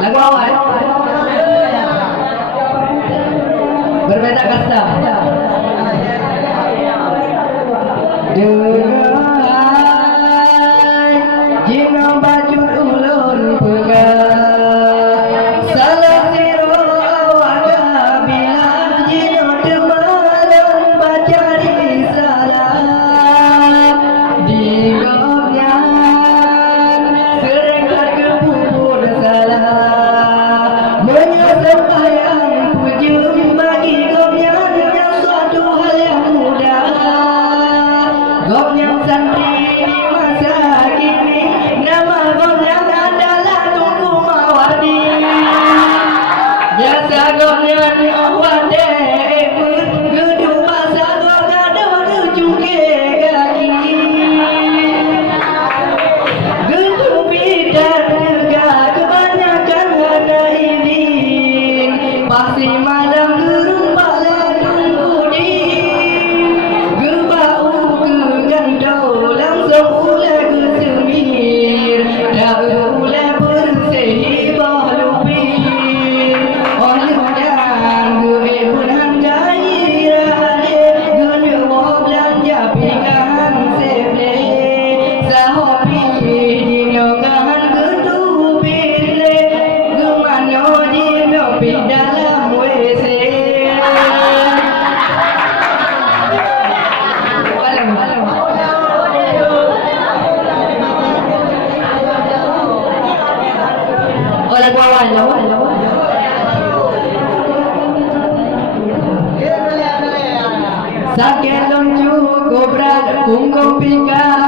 Lagu awal. Berbeda kasta. Dengar jino baju ulun pegang salah siro awak bilang jino demalan baca risalah di gomyan sering ke bubur salah menyesal yang pujum bagi gomyan yang suatu hal yang mudah. Gomyang santri di masa kini, nama gomyang adalah Tunku Mawardi. Biasa gomyang awade gedu masa gogado nujuke kaki. Gedu bidar juga kebanyakan ada izin, pasti malam gerung bala tunggu di. Langsung ulah kesemir, dah ulah bersih bahlupir. Oleh dan gue pulang gairah, gue mau belanja pinggan seble. Sahopi dinokan ketupir, gue mano dinopi dalam WC. Lagu awal. Sakit loncu kobra kungkong pika